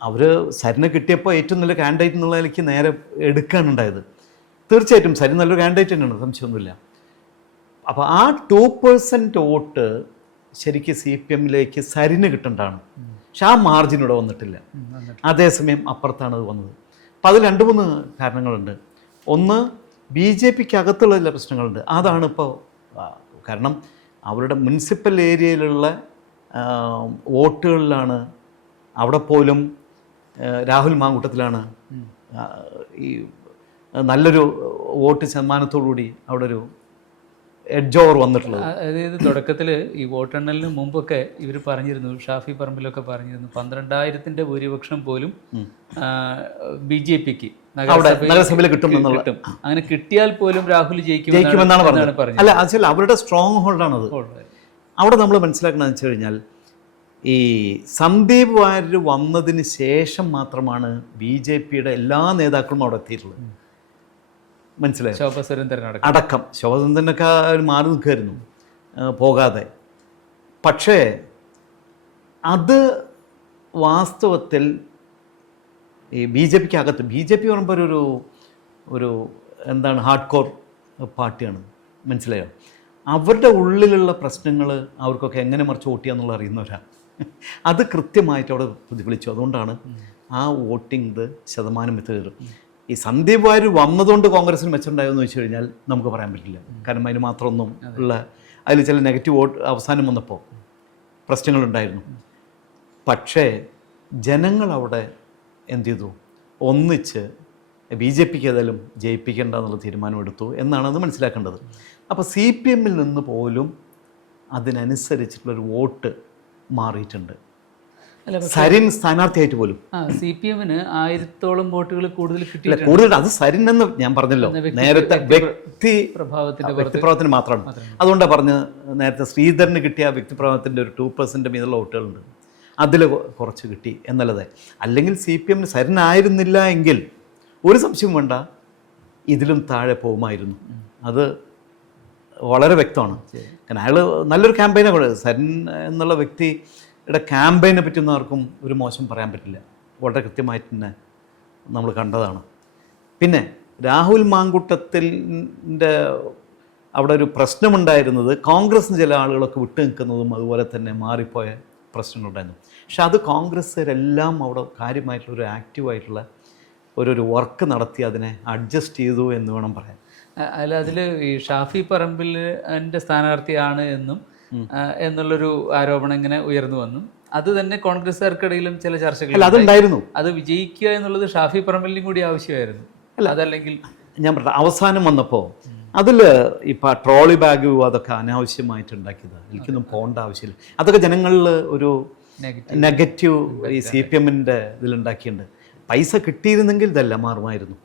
[SPEAKER 2] അവർ സരിനെ കിട്ടിയപ്പോൾ ഏറ്റവും നല്ല കാൻഡിഡേറ്റ് എന്നുള്ള നിലയ്ക്ക് നേരെ എടുക്കുകയാണ് ഉണ്ടായത് തീർച്ചയായിട്ടും സരി നല്ലൊരു കാൻഡിഡേറ്റ് തന്നെയാണ് സംശയമൊന്നുമില്ല. അപ്പോൾ ആ ടു പേഴ്സന്റ് വോട്ട് ശരിക്കും സി പി എമ്മിലേക്ക് സരിന് കിട്ടേണ്ടതാണ്. പക്ഷെ ആ മാർജിൻ ഇവിടെ വന്നിട്ടില്ല. അതേസമയം അപ്പുറത്താണ് അത് വന്നത്. അപ്പം അതിൽ രണ്ട് മൂന്ന് കാരണങ്ങളുണ്ട്. ഒന്ന് ബി ജെ പിക്ക് അകത്തുള്ള ചില പ്രശ്നങ്ങളുണ്ട്. അതാണ് ഇപ്പോൾ കാരണം അവരുടെ മുനിസിപ്പൽ ഏരിയയിലുള്ള വോട്ടുകളിലാണ് അവിടെ പോലും രാഹുൽ മാങ്കൂട്ടത്തിലാണ് ഈ നല്ലൊരു വോട്ട് ശതമാനത്തോടുകൂടി അവിടെ ഒരു എഡ്ജ് ഓവർ വന്നിട്ടുള്ളത്
[SPEAKER 1] അതായത് തുടക്കത്തിൽ ഈ വോട്ടെണ്ണലിന് മുമ്പൊക്കെ ഇവർ പറഞ്ഞിരുന്നു ഷാഫി പറമ്പിലൊക്കെ പറഞ്ഞിരുന്നു പന്ത്രണ്ടായിരത്തിന്റെ ഭൂരിപക്ഷം പോലും ബി ജെ പിക്ക്
[SPEAKER 2] നഗരസഭയിൽ കിട്ടും
[SPEAKER 1] അങ്ങനെ കിട്ടിയാൽ പോലും രാഹുൽ ജയിക്കും
[SPEAKER 2] ജയിക്കുമെന്നാണ് പറഞ്ഞത്. അല്ല അത് അവരുടെ സ്ട്രോങ് അത് അവിടെ നമ്മൾ മനസ്സിലാക്കണമെന്ന് വെച്ച് കഴിഞ്ഞാൽ ഈ സന്ദീപ് വാര്യർ വന്നതിന് ശേഷം മാത്രമാണ് ബി ജെ പിയുടെ എല്ലാ നേതാക്കളും അവിടെ എത്തിയിട്ടുള്ളത്. മനസ്സിലായോ?
[SPEAKER 1] ശോഭ സുരേന്ദ്രൻ അടക്കം.
[SPEAKER 2] ശോഭനന്ദനൊക്കെ മാറി നിൽക്കുമായിരുന്നു പോകാതെ. പക്ഷേ അത് വാസ്തവത്തിൽ ഈ ബി ജെ പിക്ക് അകത്ത് ബി ജെ പി പറയുമ്പോൾ ഒരു ഒരു എന്താണ് ഹാർഡ് കോർ പാർട്ടിയാണ്. മനസ്സിലായോ? അവരുടെ ഉള്ളിലുള്ള പ്രശ്നങ്ങൾ അവർക്കൊക്കെ എങ്ങനെ മറിച്ച് വോട്ട് ചെയ്യാന്നുള്ള അറിയുന്നവരാണ് അത് കൃത്യമായിട്ട് അവിടെ പ്രതിഫലിച്ചു. അതുകൊണ്ടാണ് ആ വോട്ടിംഗ് ഇത് ശതമാനം എത്തുകയുള്ളൂ ഈ സന്ദീപ് വാര്യർ വന്നതുകൊണ്ട് കോൺഗ്രസിന് മെച്ചമുണ്ടായോ എന്ന് വെച്ച് കഴിഞ്ഞാൽ നമുക്ക് പറയാൻ പറ്റില്ല. കാരണം അതിന് മാത്രമൊന്നും ഉള്ള അതിൽ ചില നെഗറ്റീവ് വോട്ട് അവസാനം വന്നപ്പോൾ പ്രശ്നങ്ങളുണ്ടായിരുന്നു. പക്ഷേ ജനങ്ങൾ അവിടെ എന്ത് ചെയ്തു? ഒന്നിച്ച് ബി ജെ പിക്ക് ഏതായാലും ജയിപ്പിക്കേണ്ട എന്നുള്ള തീരുമാനമെടുത്തു എന്നാണ് അത് മനസ്സിലാക്കേണ്ടത്. അപ്പോൾ സി പി എമ്മിൽ നിന്ന് പോലും അതിനനുസരിച്ചിട്ടുള്ളൊരു വോട്ട് മാറിയിട്ടുണ്ട്. സരിൻ സ്ഥാനാർത്ഥിയായിട്ട് പോലും.
[SPEAKER 1] സി പി എമ്മിന് ആയിരത്തോളം വോട്ടുകൾ കൂടുതൽ കിട്ടിയില്ല
[SPEAKER 2] കൂടുതൽ അത് സരിൻ എന്ന് ഞാൻ പറഞ്ഞല്ലോ. നേരത്തെ വ്യക്തി
[SPEAKER 1] പ്രഭാവത്തിന്റെ
[SPEAKER 2] വ്യക്തിപ്രഭാവത്തിന് മാത്രമാണ്. അതുകൊണ്ടാണ് പറഞ്ഞത് നേരത്തെ ശ്രീധരന് കിട്ടിയ വ്യക്തിപ്രഭാവത്തിന്റെ ഒരു ടു പെർസെന്റ് മീതുള്ള വോട്ടുകളുണ്ട്. അതിൽ കുറച്ച് കിട്ടി എന്നുള്ളത്. അല്ലെങ്കിൽ സി പി എമ്മിന് സരനായിരുന്നില്ല എങ്കിൽ ഒരു സംശയം വേണ്ട. ഇതിലും താഴെ പോകുമായിരുന്നു. അത് വളരെ വ്യക്തമാണ്. കാരണം അയാൾ നല്ലൊരു ക്യാമ്പയിനാണ് സരൻ എന്നുള്ള വ്യക്തിയുടെ ക്യാമ്പയിനെ പറ്റി ഒന്നും ആർക്കും ഒരു മോശം പറയാൻ പറ്റില്ല. വളരെ കൃത്യമായിട്ട് തന്നെ നമ്മൾ കണ്ടതാണ്. പിന്നെ രാഹുൽ മാങ്കുട്ടത്തിന്റെ അവിടെ ഒരു പ്രശ്നമുണ്ടായിരുന്നത് കോൺഗ്രസിന് ചില ആളുകളൊക്കെ വിട്ടു നിൽക്കുന്നതും അതുപോലെ തന്നെ മാറിപ്പോയ പ്രശ്നങ്ങളുണ്ടായിരുന്നു. പക്ഷെ അത് കോൺഗ്രസ്സുകാരെല്ലാം അവിടെ കാര്യമായിട്ടുള്ള ഒരു ആക്റ്റീവായിട്ടുള്ള ഒരു ഒരു വർക്ക് നടത്തി അതിനെ അഡ്ജസ്റ്റ് ചെയ്തു എന്ന് വേണം പറയാൻ.
[SPEAKER 1] അല്ല അതിൽ ഈ ഷാഫി പറമ്പിൽ എന്റെ സ്ഥാനാർത്ഥിയാണ് എന്നും എന്നുള്ളൊരു ആരോപണം ഇങ്ങനെ ഉയർന്നു വന്നു. അത് തന്നെ കോൺഗ്രസ്സുകാർക്കിടയിലും ചില ചർച്ചകൾ
[SPEAKER 2] അതുണ്ടായിരുന്നു.
[SPEAKER 1] അത് വിജയിക്കുക എന്നുള്ളത് ഷാഫി പറമ്പലിനും കൂടി ആവശ്യമായിരുന്നു. അതല്ലെങ്കിൽ
[SPEAKER 2] ഞാൻ പറഞ്ഞ അവസാനം വന്നപ്പോൾ അതിൽ ഇപ്പം ട്രോളി ബാഗ് അതൊക്കെ അനാവശ്യമായിട്ട് ഉണ്ടാക്കിയതാണ് എനിക്കൊന്നും പോകേണ്ട ആവശ്യമില്ല. അതൊക്കെ ജനങ്ങളിൽ ഒരു
[SPEAKER 1] നെഗറ്റീവ്
[SPEAKER 2] നെഗറ്റീവ് ഈ സി പി എമ്മിന്റെ ഇതിലുണ്ടാക്കിയിട്ടുണ്ട്. പൈസ കിട്ടിയിരുന്നെങ്കിൽ ഇതല്ല മാറുമായിരുന്നു.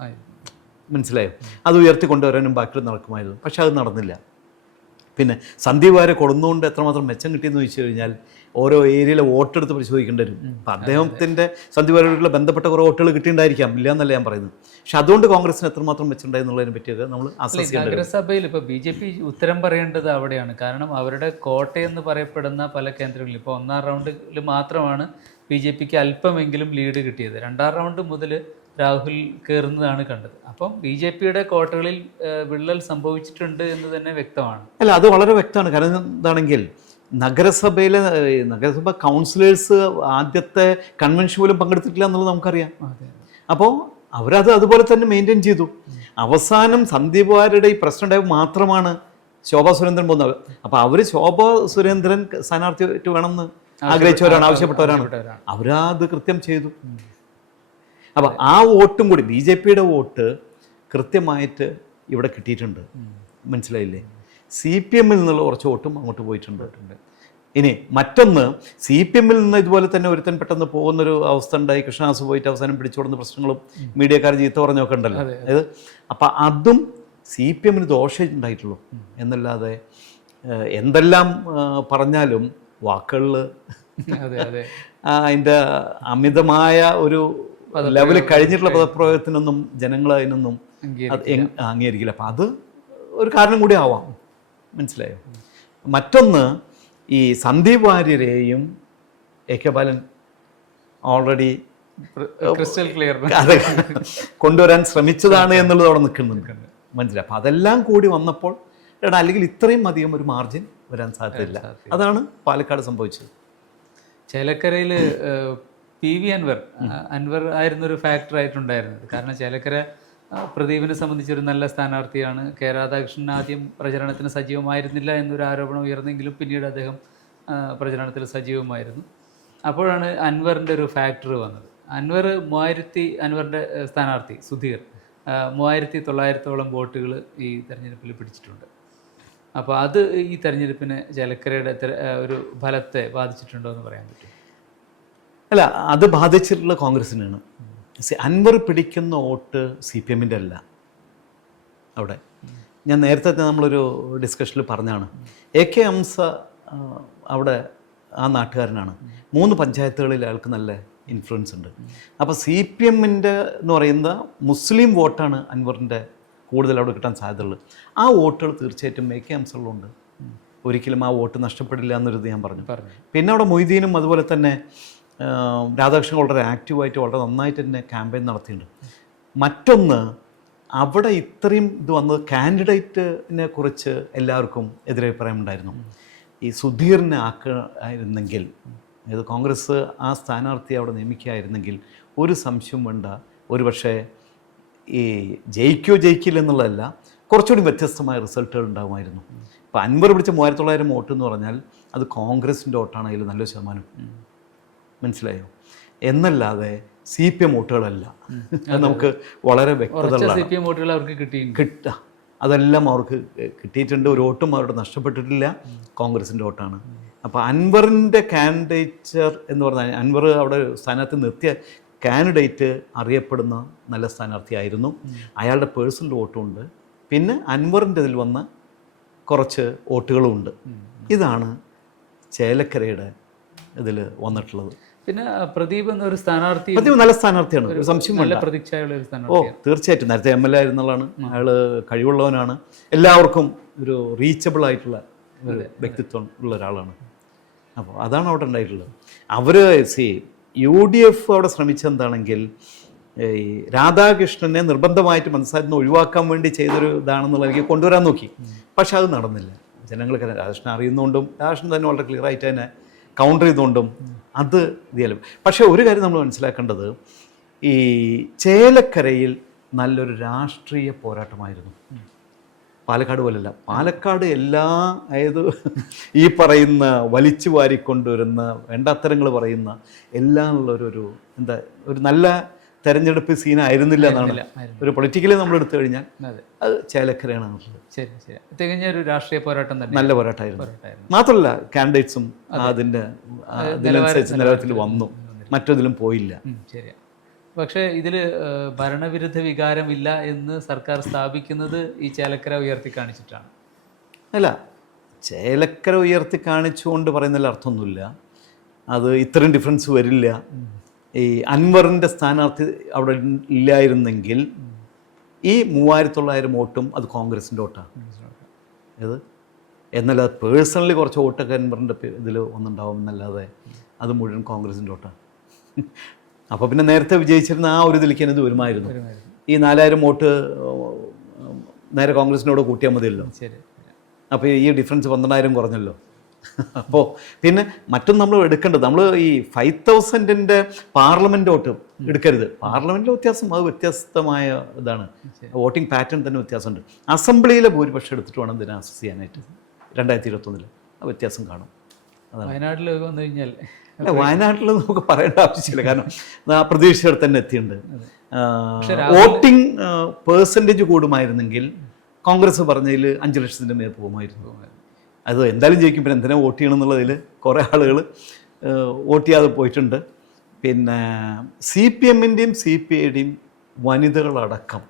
[SPEAKER 2] മനസ്സിലായോ? അത് ഉയർത്തി കൊണ്ടുവരാനും ബാക്കി നടക്കുമായിരുന്നു. പക്ഷെ അത് നടന്നില്ല. പിന്നെ സന്ദീപ് വാരെ കൊടുന്നുകൊണ്ട് എത്രമാത്രം മെച്ചം കിട്ടിയെന്ന് ചോദിച്ചു കഴിഞ്ഞാൽ ഓരോ ഏരിയയിലെ വോട്ടെടുത്ത് പരിശോധിക്കേണ്ടി വരും. അപ്പം അദ്ദേഹത്തിന്റെ സന്ദീപ് വാരോടുള്ള ബന്ധപ്പെട്ട കുറേ വോട്ടുകൾ കിട്ടിയിട്ടുണ്ടായിരിക്കാം. ഇല്ല എന്നല്ല ഞാൻ പറയുന്നത്. പക്ഷെ അതുകൊണ്ട് കോൺഗ്രസിന് എത്രമാത്രം എന്നുള്ളതിനെ പറ്റിയൊക്കെ നമ്മൾ
[SPEAKER 1] നഗരസഭയിൽ ഇപ്പോൾ ബി ജെ പി ഉത്തരം പറയേണ്ടത് അവിടെയാണ്. കാരണം അവരുടെ കോട്ടയെന്ന് പറയപ്പെടുന്ന പല കേന്ദ്രങ്ങളിൽ ഇപ്പോൾ ഒന്നാം റൗണ്ടിൽ മാത്രമാണ് ബി ജെ പിക്ക് അല്പമെങ്കിലും ലീഡ് കിട്ടിയത്. രണ്ടാം റൗണ്ട് മുതൽ രാഹുൽ കയറുന്നതാണ് കണ്ടത്. അപ്പം ബി ജെ പിയുടെ കോട്ടകളിൽ വിള്ളൽ സംഭവിച്ചിട്ടുണ്ട് എന്ന് തന്നെ വ്യക്തമാണ്.
[SPEAKER 2] അല്ല അത് വളരെ വ്യക്തമാണ്. കാരണം എന്താണെങ്കിൽ നഗരസഭയിലെ നഗരസഭ കൗൺസിലേഴ്സ് ആദ്യത്തെ കൺവെൻഷൻ പോലും പങ്കെടുത്തിട്ടില്ല എന്നുള്ളത് നമുക്കറിയാം. അപ്പോൾ അവരത് അതുപോലെ തന്നെ മെയിന്റെയിൻ ചെയ്തു. അവസാനം സന്ദീപ് വാര്യയുടെ ഈ പ്രശ്നം ഉണ്ടായത് മാത്രമാണ് ശോഭാ സുരേന്ദ്രൻ പോകുന്നത്. അപ്പോൾ അവർ ശോഭാ സുരേന്ദ്രൻ സ്ഥാനാർത്ഥി വേണമെന്ന് ആഗ്രഹിച്ചവരാണ് ആവശ്യപ്പെട്ടവരാണ്.
[SPEAKER 1] ആവശ്യപ്പെട്ടവരാണ്.
[SPEAKER 2] അവരത് കൃത്യം ചെയ്തു. അപ്പം ആ വോട്ടും കൂടി ബി ജെ പിയുടെ വോട്ട് കൃത്യമായിട്ട് ഇവിടെ കിട്ടിയിട്ടുണ്ട്. മനസ്സിലായില്ലേ? സി പി എമ്മിൽ നിന്നുള്ള കുറച്ച് വോട്ടും അങ്ങോട്ട് പോയിട്ടുണ്ട്. ഇനി മറ്റൊന്ന് സി പി എമ്മിൽ നിന്ന് ഇതുപോലെ തന്നെ ഒരുത്തൻ പെട്ടെന്ന് പോകുന്നൊരു അവസ്ഥ ഉണ്ടായി. കൃഷ്ണദാസ് പോയിട്ട് അവസാനം പിടിച്ചുകൊടുന്ന പ്രശ്നങ്ങളും മീഡിയക്കാർ ചീത്ത പറഞ്ഞൊക്കെ ഉണ്ടല്ലോ. അതായത് അപ്പം അതും സി പി എമ്മിന് ദോഷം ഉണ്ടായിട്ടുള്ളൂ എന്നല്ലാതെ എന്തെല്ലാം പറഞ്ഞാലും വാക്കുകളിൽ
[SPEAKER 1] അതെ അതെ.
[SPEAKER 2] അതിന്റെ അമിതമായ ഒരു ലെവൽ കഴിഞ്ഞിട്ടുള്ള പദപ്രയോഗത്തിനൊന്നും ജനങ്ങൾ അതിനൊന്നും അംഗീകരിക്കില്ല. അപ്പം അത് ഒരു കാരണം കൂടി ആവാം. മനസ്സിലായോ? മറ്റൊന്ന് ഈ Sandeep വാര്യരെയും A K Balan already
[SPEAKER 1] crystal clear
[SPEAKER 2] അത് കൊണ്ടുവരാൻ ശ്രമിച്ചതാണ് എന്നുള്ളത് അവിടെ നിൽക്കുന്നുണ്ട്. മനസ്സിലായി? അപ്പം അതെല്ലാം കൂടി വന്നപ്പോൾ എടാ അല്ലെങ്കിൽ ഇത്രയും അധികം ഒരു മാർജിൻ വരാൻ സാധ്യതയില്ല. അതാണ് പാലക്കാട് സംഭവിച്ചത്.
[SPEAKER 1] ചേലക്കരയിൽ പി വി അൻവർ. അൻവർ ആയിരുന്നു ഒരു ഫാക്ടർ ആയിട്ടുണ്ടായിരുന്നത്. കാരണം ചേലക്കര പ്രദീപിനെ സംബന്ധിച്ചൊരു നല്ല സ്ഥാനാർത്ഥിയാണ്. കെ രാധാകൃഷ്ണൻ ആദ്യം പ്രചരണത്തിന് സജീവമായിരുന്നില്ല എന്നൊരു ആരോപണം ഉയർന്നെങ്കിലും പിന്നീട് അദ്ദേഹം പ്രചരണത്തിൽ സജീവമായിരുന്നു. അപ്പോഴാണ് അൻവറിന്റെ ഒരു ഫാക്ടർ വന്നത്. അൻവർ മൂവായിരത്തി അൻവറിന്റെ സ്ഥാനാർത്ഥി സുധീർ. മൂവായിരത്തി തൊള്ളായിരത്തോളം വോട്ടുകൾ ഈ തെരഞ്ഞെടുപ്പിൽ പിടിച്ചിട്ടുണ്ട്. അപ്പോൾ അത് ഈ തെരഞ്ഞെടുപ്പിനെ ചേലക്കരയുടെ ഒരു ഫലത്തെ ബാധിച്ചിട്ടുണ്ടോ എന്ന് പറയാൻ പറ്റും
[SPEAKER 2] അല്ല അത് ബാധിച്ചിട്ടുള്ള കോൺഗ്രസിനാണ്. അൻവർ പിടിക്കുന്ന വോട്ട് സി പി എമ്മിന്റെ അല്ല. അവിടെ. ഞാൻ നേരത്തെ നമ്മളൊരു ഡിസ്കഷനിൽ പറഞ്ഞാണ് എ കെ ഹംസ അവിടെ ആ നാട്ടുകാരനാണ്. മൂന്ന് പഞ്ചായത്തുകളിൽ അയാൾക്ക് നല്ല ഇൻഫ്ലുവൻസ് ഉണ്ട്. അപ്പോൾ സി പി എമ്മിന്റെ എന്ന് പറയുന്ന മുസ്ലിം വോട്ടാണ് അൻവറിന്റെ കൂടുതൽ അവിടെ കിട്ടാൻ സാധ്യതയുള്ളത്. ആ വോട്ടുകൾ തീർച്ചയായിട്ടും എ കെ ഹംസുള്ളതുകൊണ്ട് ഒരിക്കലും ആ വോട്ട് നഷ്ടപ്പെടില്ല എന്നൊരു ഇത് ഞാൻ പറഞ്ഞു. പിന്നെ അവിടെ മൊയ്തീനും അതുപോലെ തന്നെ രാധാകൃഷ്ണൻ വളരെ ആക്റ്റീവായിട്ട് വളരെ നന്നായിട്ട് തന്നെ ക്യാമ്പയിൻ നടത്തിയിട്ടുണ്ട്. മറ്റൊന്ന് അവിടെ ഇത്രയും ഇത് വന്നത് കാൻഡിഡേറ്റിനെ കുറിച്ച് എല്ലാവർക്കും എതിരഭിപ്രായം ഉണ്ടായിരുന്നു ഈ സുധീറിനെ ആക്കായിരുന്നെങ്കിൽ ഇത് കോൺഗ്രസ് ആ സ്ഥാനാർത്ഥിയെ അവിടെ നിയമിക്കുകയായിരുന്നെങ്കിൽ ഒരു സംശയം വേണ്ട. ഒരു പക്ഷേ ഈ ജയിക്കോ ജയിക്കില്ല എന്നുള്ളതല്ല കുറച്ചുകൂടി വ്യത്യസ്തമായ റിസൾട്ടുകൾ ഉണ്ടാകുമായിരുന്നു. അപ്പോൾ അൻവർ പിടിച്ച മൂവായിരത്തി തൊള്ളായിരം വോട്ട് എന്ന് പറഞ്ഞാൽ അത് കോൺഗ്രസിന്റെ വോട്ടാണെങ്കിൽ നല്ലൊരു ശതമാനം. മനസ്സിലായോ? എന്നല്ലാതെ സി പി എം വോട്ടുകളല്ല. അത് നമുക്ക് വളരെ വ്യക്തത
[SPEAKER 1] കിട്ട സി പി എം വോട്ടുകൾ അവർക്ക് കിട്ടിയിട്ടുണ്ട്.
[SPEAKER 2] കിട്ടുക അതെല്ലാം അവർക്ക് കിട്ടിയിട്ടുണ്ട്. ഒരു വോട്ടും അവരുടെ നഷ്ടപ്പെട്ടിട്ടില്ല. കോൺഗ്രസിന്റെ വോട്ടാണ്. അപ്പോൾ അൻവറിന്റെ കാൻഡിഡേറ്റർ എന്ന് പറഞ്ഞാൽ അൻവർ അവിടെ സ്ഥാനാർത്ഥി നിർത്തിയ കാൻഡിഡേറ്റ് അറിയപ്പെടുന്ന നല്ല സ്ഥാനാർത്ഥിയായിരുന്നു അയാളുടെ പേഴ്സണൽ വോട്ടും ഉണ്ട്. പിന്നെ അൻവറിന്റെ ഇതിൽ വന്ന കുറച്ച് വോട്ടുകളും ഉണ്ട്. ഇതാണ് ചേലക്കരയുടെ ഇതിൽ വന്നിട്ടുള്ളത്.
[SPEAKER 1] പിന്നെ പ്രദീപ് എന്നൊരു സ്ഥാനാർത്ഥി
[SPEAKER 2] പ്രദീപ് നല്ല സ്ഥാനാർത്ഥിയാണ്. ഒരു സംശയം
[SPEAKER 1] നല്ല പ്രതീക്ഷയുള്ള ഒരു സ്ഥാനാർത്ഥി ഓ
[SPEAKER 2] തീർച്ചയായിട്ടും. നേരത്തെ എം എൽ എ ആയിരുന്നുള്ളതാണ്. അയാൾ കഴിവുള്ളവനാണ്. എല്ലാവർക്കും ഒരു റീച്ചബിൾ ആയിട്ടുള്ള ഒരു വ്യക്തിത്വം ഉള്ള ഒരാളാണ്. അപ്പോൾ അതാണ് അവിടെ ഉണ്ടായിട്ടുള്ളത്. അവർ സി യു ഡി എഫ് അവിടെ ശ്രമിച്ചെന്താണെങ്കിൽ ഈ രാധാകൃഷ്ണനെ നിർബന്ധമായിട്ട് മനസ്സാരിൽ നിന്ന് ഒഴിവാക്കാൻ വേണ്ടി ചെയ്തൊരു ഇതാണെന്നുള്ള എനിക്ക് കൊണ്ടുവരാൻ നോക്കി. പക്ഷെ അത് നടന്നില്ല. ജനങ്ങൾക്ക് രാധാകൃഷ്ണൻ അറിയുന്നതുകൊണ്ടും രാധാകൃഷ്ണൻ തന്നെ വളരെ ക്ലിയർ ആയിട്ട് തന്നെ കൗണ്ടർ ചെയ്തുകൊണ്ടും അത് ഇതിലും പക്ഷേ ഒരു കാര്യം നമ്മൾ മനസ്സിലാക്കേണ്ടത് ഈ ചേലക്കരയിൽ നല്ലൊരു രാഷ്ട്രീയ പോരാട്ടമായിരുന്നു. പാലക്കാട് പോലല്ല. പാലക്കാട് എല്ലാ അതായത് ഈ പറയുന്ന വലിച്ചു വാരിക്കൊണ്ടുവരുന്ന വേണ്ടാത്തരങ്ങൾ പറയുന്ന എല്ലാം ഉള്ളൊരു എന്താ ഒരു നല്ല തെരഞ്ഞെടുപ്പ് സീനായിരുന്നില്ല എന്നാണ് ഒരു പൊളിറ്റിക്കലി നമ്മൾ എടുത്തു കഴിഞ്ഞാൽ
[SPEAKER 1] അതെ.
[SPEAKER 2] ചേലക്കരയാണ്
[SPEAKER 1] ശരി ശരി. തികഞ്ഞ ഒരു രാഷ്ട്രീയ പോരാട്ടം തന്നെ.
[SPEAKER 2] നല്ല പോരാട്ടമായിരുന്നു. മാത്രമല്ല കാൻഡിഡേറ്റ്സും അതിന്റെ അതിനനുസരിച്ച് നിലവാരത്തിൽ വന്നു. മറ്റൊന്നിലും പോയില്ല.
[SPEAKER 1] ശരി പക്ഷേ ഇതിൽ ഭരണവിരുദ്ധ വികാരമില്ല എന്ന് സർക്കാർ സ്ഥാപിക്കുന്നത് ഈ ചേലക്കര ഉയർത്തി കാണിച്ചിട്ടാണ്.
[SPEAKER 2] അല്ല ചേലക്കര ഉയർത്തി കാണിച്ചുകൊണ്ട് പറയുന്നതിൽ അർത്ഥമൊന്നുമില്ല. അത് ഇത്രയും ഡിഫറൻസ് വരില്ല. ഈ അൻവറിന്റെ സ്ഥാനാർത്ഥി അവിടെ ഇല്ലായിരുന്നെങ്കിൽ ഈ മൂവായിരത്തി തൊള്ളായിരം വോട്ടും അത് കോൺഗ്രസിന്റെ വോട്ടാണ്. ഏത്? എന്നല്ല പേഴ്സണലി കുറച്ച് വോട്ടൊക്കെ അൻവറിന്റെ ഇതിൽ ഒന്നുണ്ടാവും എന്നല്ലാതെ അത് മുഴുവൻ കോൺഗ്രസിന്റെ വോട്ടാണ്. അപ്പോൾ പിന്നെ നേരത്തെ വിജയിച്ചിരുന്ന ആ ഒരു ഇതിലേക്ക് എനിക്ക് ഇത് വരുമായിരുന്നു. ഈ നാലായിരം വോട്ട് നേരെ കോൺഗ്രസിനോട് കൂട്ടിയാൽ മതിയല്ലോ.
[SPEAKER 1] ശരി.
[SPEAKER 2] അപ്പോൾ ഈ ഡിഫറൻസ് പന്ത്രണ്ടായിരം കുറഞ്ഞല്ലോ. അപ്പോൾ പിന്നെ മറ്റൊന്നും നമ്മൾ എടുക്കേണ്ടത് നമ്മൾ ഈ ഫൈവ് തൗസൻഡിന്റെ പാർലമെന്റ് വോട്ട് എടുക്കരുത്. പാർലമെന്റിലെ വ്യത്യാസം അത് വ്യത്യസ്തമായ ഇതാണ്. വോട്ടിംഗ് പാറ്റേൺ തന്നെ വ്യത്യാസമുണ്ട്. അസംബ്ലിയിലെ ഭൂരിപക്ഷം എടുത്തിട്ട് വേണം ഇതിനെ അസസ് ചെയ്യാനായിട്ട്. രണ്ടായിരത്തി ഇരുപത്തൊന്നിൽ ആ വ്യത്യാസം കാണും.
[SPEAKER 1] വയനാട്ടിൽ വന്നു കഴിഞ്ഞാൽ
[SPEAKER 2] അല്ല വയനാട്ടിൽ നമുക്ക് പറയേണ്ട ആവശ്യമില്ല. കാരണം ആ പ്രതീക്ഷയുടെ തന്നെ എത്തിയിട്ടുണ്ട്. വോട്ടിംഗ് പേഴ്സന്റേജ് കൂടുമായിരുന്നെങ്കിൽ കോൺഗ്രസ് പറഞ്ഞതിൽ അഞ്ച് ലക്ഷത്തിന്റെ മേൽ പോകുമായിരുന്നു. അത് എന്തായാലും ജയിക്കും. പിന്നെ എന്തിനാ വോട്ട് ചെയ്യണം എന്നുള്ളതിൽ കുറേ ആളുകൾ വോട്ട് ചെയ്യാതെ പോയിട്ടുണ്ട്. പിന്നെ സി പി എമ്മിന്റെയും സി പി ഐയുടെയും വനിതകളടക്കം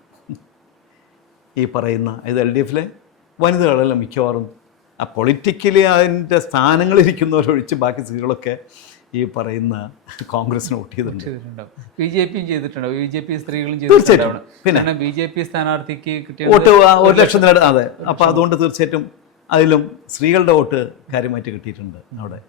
[SPEAKER 2] ഈ പറയുന്ന ഇത് എൽ ഡി എഫിലെ വനിതകളെല്ലാം മിക്കവാറും. ആ പൊളിറ്റിക്കലി അതിന്റെ സ്ഥാനങ്ങളിരിക്കുന്നവരൊഴിച്ച് ബാക്കി സ്ത്രീകളൊക്കെ ഈ പറയുന്ന കോൺഗ്രസിന് വോട്ട് ചെയ്തിട്ടുണ്ട്.
[SPEAKER 1] ബി ജെ പിയും ചെയ്തിട്ടുണ്ടാവും. ബി ജെ പി സ്ത്രീകളും
[SPEAKER 2] തീർച്ചയായിട്ടും. പിന്നെ?
[SPEAKER 1] ബി ജെ പി സ്ഥാനാർത്ഥിക്ക് കിട്ടിയ
[SPEAKER 2] വോട്ട് ഒരു ലക്ഷത്തിനടുത്ത് അതെ. അപ്പോൾ അതുകൊണ്ട് തീർച്ചയായിട്ടും അതിലും സ്ത്രീകളുടെ വോട്ട് കാര്യമായിട്ട് കിട്ടിയിട്ടുണ്ട് അവിടെ.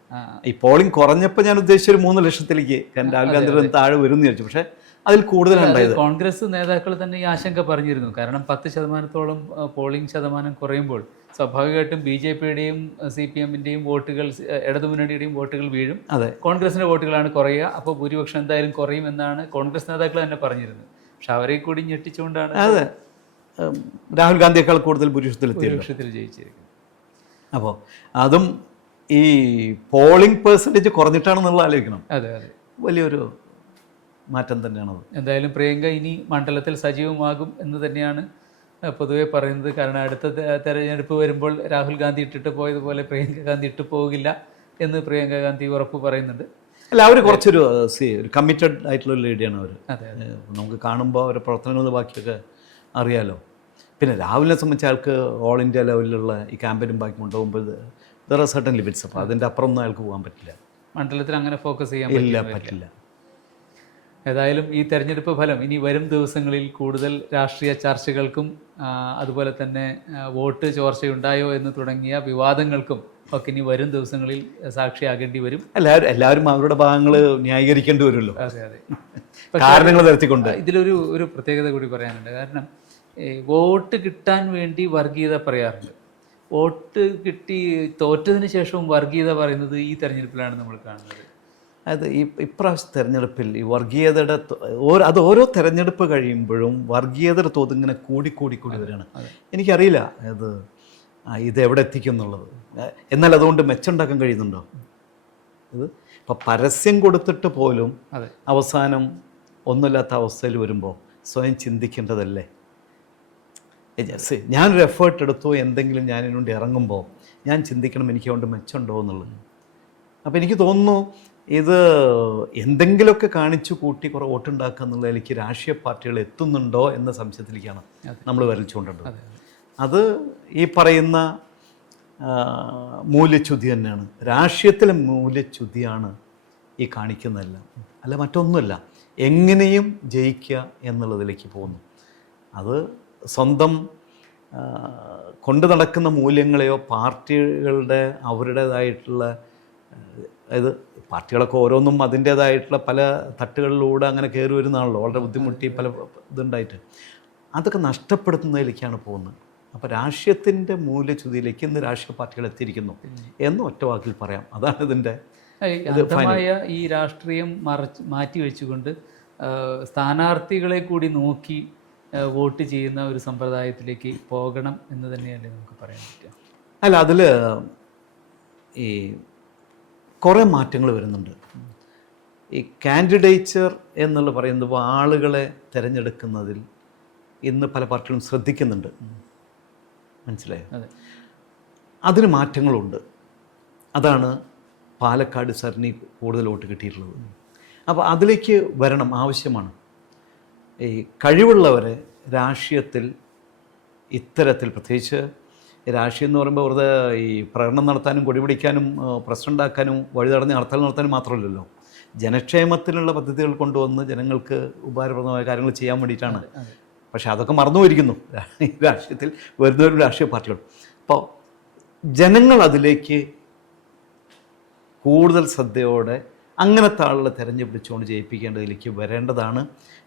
[SPEAKER 2] ഈ പോളിംഗ് കുറഞ്ഞപ്പോൾ ഞാൻ ഉദ്ദേശിച്ച ഒരു മൂന്ന് ലക്ഷത്തിലേക്ക് കാരണം രാഹുൽ ഗാന്ധിയുടെ താഴെ വരും എന്ന് വിചാരിച്ചു. പക്ഷേ അതിൽ കൂടുതലുണ്ടായത്
[SPEAKER 1] കോൺഗ്രസ് നേതാക്കൾ തന്നെ ഈ ആശങ്ക പറഞ്ഞിരുന്നു. കാരണം പത്ത് ശതമാനത്തോളം പോളിംഗ് ശതമാനം കുറയുമ്പോൾ സ്വാഭാവികമായിട്ടും ബി ജെ പിയുടെയും സി പി എമ്മിന്റെയും വോട്ടുകൾ ഇടതുമുന്നണിയുടെയും വോട്ടുകൾ വീഴും.
[SPEAKER 2] അതെ.
[SPEAKER 1] കോൺഗ്രസിന്റെ വോട്ടുകളാണ് കുറയുക. അപ്പോൾ ഭൂരിപക്ഷം എന്തായാലും കുറയും എന്നാണ് കോൺഗ്രസ് നേതാക്കൾ തന്നെ പറഞ്ഞിരുന്നത്. പക്ഷെ അവരെ കൂടി ഞെട്ടിച്ചുകൊണ്ടാണ്
[SPEAKER 2] അതെ. രാഹുൽ ഗാന്ധിയേക്കാൾ കൂടുതൽ ഭൂരിപക്ഷത്തിൽ
[SPEAKER 1] ഭൂരിപക്ഷത്തിൽ ജയിച്ചിരിക്കുന്നത്.
[SPEAKER 2] അപ്പോൾ അതും ഈ പോളിംഗ് പെർസെന്റേജ് കുറഞ്ഞിട്ടാണെന്നുള്ള ആലോചിക്കണം.
[SPEAKER 1] അതെ അതെ.
[SPEAKER 2] വലിയൊരു മാറ്റം തന്നെയാണത്
[SPEAKER 1] എന്തായാലും പ്രിയങ്ക ഇനി മണ്ഡലത്തിൽ സജീവമാകും എന്ന് തന്നെയാണ് പൊതുവെ പറയുന്നത്. കാരണം അടുത്ത തെരഞ്ഞെടുപ്പ് വരുമ്പോൾ രാഹുൽ ഗാന്ധി ഇട്ടിട്ട് പോയതുപോലെ പ്രിയങ്ക ഗാന്ധി ഇട്ടു പോകില്ല എന്ന് പ്രിയങ്ക ഗാന്ധി ഉറപ്പ് പറയുന്നുണ്ട്.
[SPEAKER 2] അല്ല അവർ കുറച്ചൊരു സി ഒരു കമ്മിറ്റഡ് ആയിട്ടുള്ള ലേഡിയാണ് അവർ
[SPEAKER 1] അതെ
[SPEAKER 2] നമുക്ക് കാണുമ്പോൾ അവരുടെ പ്രവർത്തനങ്ങൾ ബാക്കിയൊക്കെ അറിയാലോ. പിന്നെ രാഹുലിനെ സംബന്ധിച്ച് ആൾക്ക് ഓൾ ഇന്ത്യ ലെവലിലുള്ള ഈ ക്യാമ്പയിനും ബാക്കി കൊണ്ടുപോകുമ്പോൾ ദർ ആർ സർട്ടൻ ലിമിറ്റ്സ് അപ്പോൾ അതിന്റെ അപ്പുറം ഒന്നും അയാൾക്ക് പോകാൻ പറ്റില്ല.
[SPEAKER 1] മണ്ഡലത്തിൽ അങ്ങനെ ഫോക്കസ് ചെയ്യാൻ
[SPEAKER 2] ഇല്ല
[SPEAKER 1] പറ്റില്ല ഏതായാലും ഈ തെരഞ്ഞെടുപ്പ് ഫലം ഇനി വരും ദിവസങ്ങളിൽ കൂടുതൽ രാഷ്ട്രീയ ചർച്ചകൾക്കും അതുപോലെ തന്നെ വോട്ട് ചോർച്ചയുണ്ടായോ എന്ന് തുടങ്ങിയ വിവാദങ്ങൾക്കും ഒക്കെ ഇനി വരും ദിവസങ്ങളിൽ സാക്ഷിയാകേണ്ടി വരും.
[SPEAKER 2] എല്ലാവരും എല്ലാവരും അവരുടെ ഭാഗങ്ങൾ ന്യായീകരിക്കേണ്ടി വരുമല്ലോ.
[SPEAKER 1] അതെ അതെ.
[SPEAKER 2] കാരണങ്ങൾ നിർത്തിക്കൊണ്ട്
[SPEAKER 1] ഇതിലൊരു ഒരു പ്രത്യേകത കൂടി പറയാനുണ്ട്. കാരണം വോട്ട് കിട്ടാൻ വേണ്ടി വർഗീയത പറയാറുണ്ട്. വോട്ട് കിട്ടി തോറ്റതിന് ശേഷവും വർഗീയത പറയുന്നത് ഈ തെരഞ്ഞെടുപ്പിലാണ് നമ്മൾ കാണുന്നത്.
[SPEAKER 2] അതായത് ഈ ഇപ്രാവശ്യം തെരഞ്ഞെടുപ്പിൽ ഈ വർഗീയതയുടെ ഓരോ അത് ഓരോ തെരഞ്ഞെടുപ്പ് കഴിയുമ്പോഴും വർഗീയതയുടെ തോത് ഇങ്ങനെ കൂടി കൂടി കൂടി വരികയാണ്. എനിക്കറിയില്ല അത് ഇത് എവിടെ എത്തിക്കും എന്നുള്ളത്. എന്നാൽ അതുകൊണ്ട് മെച്ചുണ്ടാക്കാൻ കഴിയുന്നുണ്ടോ? ഇത് ഇപ്പം പരസ്യം കൊടുത്തിട്ട് പോലും അവസാനം ഒന്നുമില്ലാത്ത അവസ്ഥയിൽ വരുമ്പോൾ സ്വയം ചിന്തിക്കേണ്ടതല്ലേ? ഞാനൊരു എഫേർട്ട് എടുത്തു എന്തെങ്കിലും ഞാൻ ഇതിനുവേണ്ടി ഇറങ്ങുമ്പോൾ ഞാൻ ചിന്തിക്കണം എനിക്ക് അതുകൊണ്ട് മെച്ചമുണ്ടോ എന്നുള്ളത്. അപ്പോൾ എനിക്ക് തോന്നുന്നു ഇത് എന്തെങ്കിലുമൊക്കെ കാണിച്ചു കൂട്ടി കുറേ വോട്ടുണ്ടാക്കുക എന്നുള്ളതിലേക്ക് രാഷ്ട്രീയ പാർട്ടികൾ എത്തുന്നുണ്ടോ എന്ന സംശയത്തിലേക്കാണ് നമ്മൾ വരച്ചുകൊണ്ടത് അത് ഈ പറയുന്ന മൂല്യച്യുതി തന്നെയാണ്. രാഷ്ട്രീയത്തിലെ മൂല്യച്യുതിയാണ് ഈ കാണിക്കുന്നതെല്ലാം. അല്ല മറ്റൊന്നുമല്ല. എങ്ങനെയും ജയിക്കുക എന്നുള്ളതിലേക്ക് പോകുന്നു. അത് സ്വന്തം കൊണ്ടു നടക്കുന്ന മൂല്യങ്ങളെയോ പാർട്ടികളുടെ അവരുടേതായിട്ടുള്ള അതായത് പാർട്ടികളൊക്കെ ഓരോന്നും അതിന്റേതായിട്ടുള്ള പല തട്ടുകളിലൂടെ അങ്ങനെ കയറി വരുന്നതാണല്ലോ. വളരെ ബുദ്ധിമുട്ടി പല ഇതുണ്ടായിട്ട്. അതൊക്കെ നഷ്ടപ്പെടുത്തുന്നതിലേക്കാണ് പോകുന്നത്. അപ്പോൾ രാഷ്ട്രീയത്തിന്റെ മൂല്യച്യുതിയിലേക്ക് ഇന്ന് രാഷ്ട്രീയ പാർട്ടികൾ എത്തിയിരിക്കുന്നു എന്ന് ഒറ്റ വാക്കിൽ പറയാം. അതാണ് ഇതിന്റെ
[SPEAKER 1] ഈ രാഷ്ട്രീയം മറച്ച് മാറ്റി വെച്ചുകൊണ്ട് സ്ഥാനാർത്ഥികളെ കൂടി നോക്കി വോട്ട് ചെയ്യുന്ന ഒരു സമ്പ്രദായത്തിലേക്ക് പോകണം എന്ന് തന്നെയല്ലേ നമുക്ക് പറയാൻ പറ്റുക.
[SPEAKER 2] അല്ല അതിൽ ഈ കുറേ മാറ്റങ്ങൾ വരുന്നുണ്ട്. ഈ കാൻഡിഡേച്ചർ എന്നുള്ള പറയുന്നത് ആളുകളെ തിരഞ്ഞെടുക്കുന്നതിൽ ഇന്ന് പല പാർട്ടികളും ശ്രദ്ധിക്കുന്നുണ്ട്. മനസ്സിലായോ?
[SPEAKER 1] അതെ.
[SPEAKER 2] അതിന് മാറ്റങ്ങളുണ്ട്. അതാണ് പാലക്കാട് സാറിന് കൂടുതൽ വോട്ട് കിട്ടിയിട്ടുള്ളത്. അപ്പോൾ അതിലേക്ക് വരണം ആവശ്യമാണ്. ഈ കഴിവുള്ളവരെ രാഷ്ട്രീയത്തിൽ ഇത്തരത്തിൽ പ്രത്യേകിച്ച് രാഷ്ട്രീയം എന്ന് പറയുമ്പോൾ വെറുതെ ഈ പ്രകടനം നടത്താനും കൊടിപിടിക്കാനും പ്രശ്നം ഉണ്ടാക്കാനും വഴി തടഞ്ഞ് ഹർത്താൽ നടത്താനും മാത്രമല്ലല്ലോ. ജനക്ഷേമത്തിനുള്ള പദ്ധതികൾ കൊണ്ടുവന്ന് ജനങ്ങൾക്ക് ഉപകാരപ്രദമായ കാര്യങ്ങൾ ചെയ്യാൻ വേണ്ടിയിട്ടാണ്. പക്ഷേ അതൊക്കെ മറന്നുപോയിരിക്കുന്നു. രാഷ്ട്രീയത്തിൽ ഒരു രാഷ്ട്രീയ പാർട്ടികൾ അപ്പോൾ ജനങ്ങൾ അതിലേക്ക് കൂടുതൽ ശ്രദ്ധയോടെ അങ്ങനത്തെ ആളുകളെ തെരഞ്ഞെടുപ്പിച്ചുകൊണ്ട് ജയിപ്പിക്കേണ്ടതിലേക്ക് വരേണ്ടതാണ്.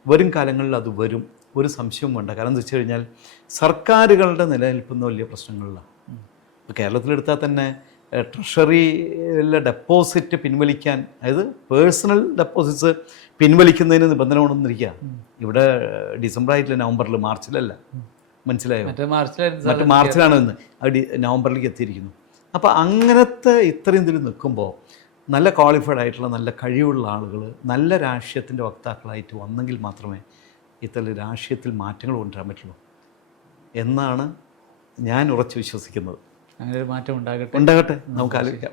[SPEAKER 2] വരും കാലങ്ങളിൽ അത് വരും. ഒരു സംശയവും വേണ്ട. കാരണം എന്താ വെച്ച് കഴിഞ്ഞാൽ സർക്കാരുകളുടെ നിലനിൽപ്പുന്ന വലിയ പ്രശ്നങ്ങളിലാണ്. ഇപ്പോൾ കേരളത്തിലെടുത്താൽ തന്നെ ട്രഷറിയിലെ ഡെപ്പോസിറ്റ് പിൻവലിക്കാൻ അതായത് പേഴ്സണൽ ഡെപ്പോസിറ്റ്സ് പിൻവലിക്കുന്നതിന് നിബന്ധന കൊണ്ടുവന്നിരിക്കുക ഇവിടെ ഡിസംബർ ആയിട്ടില്ല നവംബറിൽ മാർച്ചിലല്ല. മനസ്സിലായോ?
[SPEAKER 1] മറ്റേ
[SPEAKER 2] മാർച്ചിലാണ് ഇന്ന്. അത് നവംബറിലേക്ക് എത്തിയിരിക്കുന്നു. അപ്പോൾ അങ്ങനത്തെ ഇത്രയും ഇതിൽ നിൽക്കുമ്പോൾ നല്ല ക്വാളിഫൈഡ് ആയിട്ടുള്ള നല്ല കഴിവുള്ള ആളുകൾ നല്ല രാഷ്ട്രീയത്തിന്റെ വക്താക്കളായിട്ട് വന്നെങ്കിൽ മാത്രമേ ഇത്തരം രാഷ്ട്രീയത്തിൽ മാറ്റങ്ങൾ കൊണ്ടുവരാൻ പറ്റുള്ളൂ. എന്നാണ് ഞാൻ ഉറച്ചു വിശ്വസിക്കുന്നത്.
[SPEAKER 1] അങ്ങനെ ഒരു മാറ്റം ഉണ്ടാകട്ടെ?
[SPEAKER 2] ഉണ്ടാകട്ടെ. നമുക്ക് ആലോചിക്കാം.